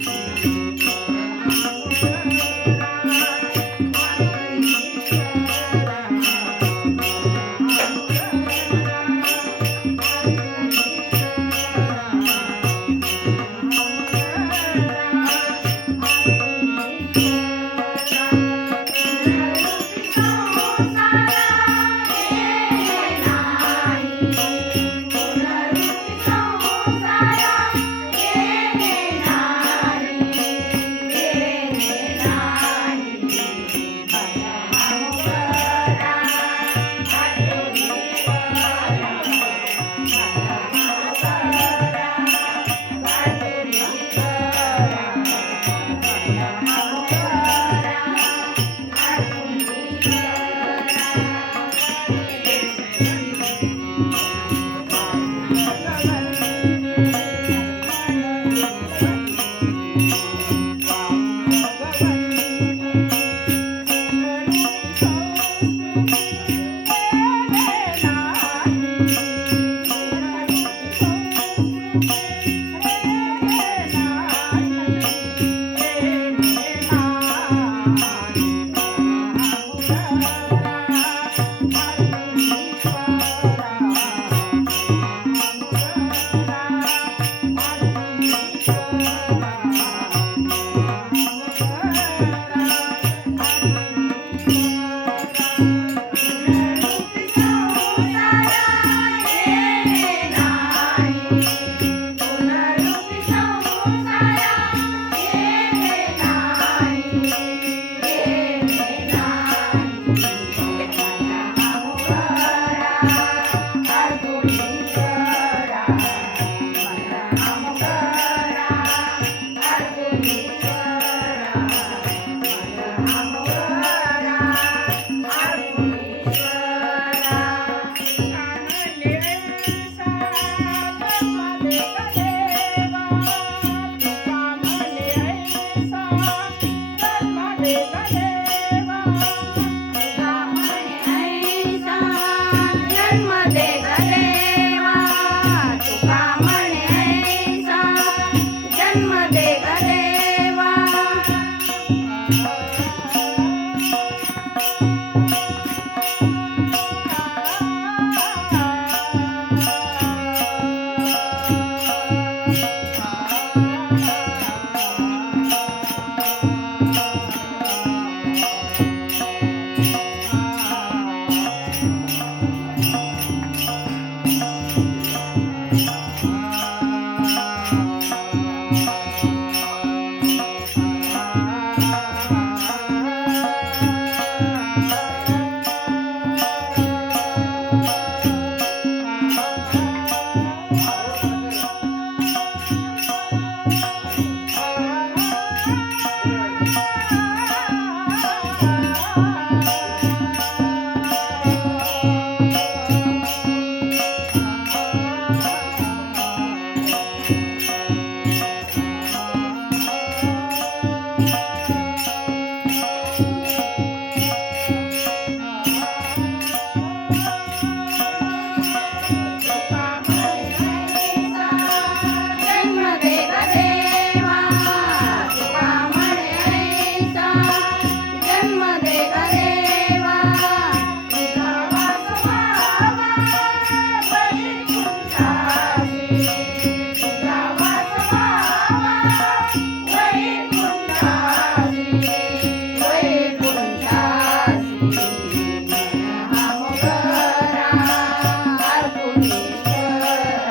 Thank you.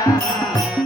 Música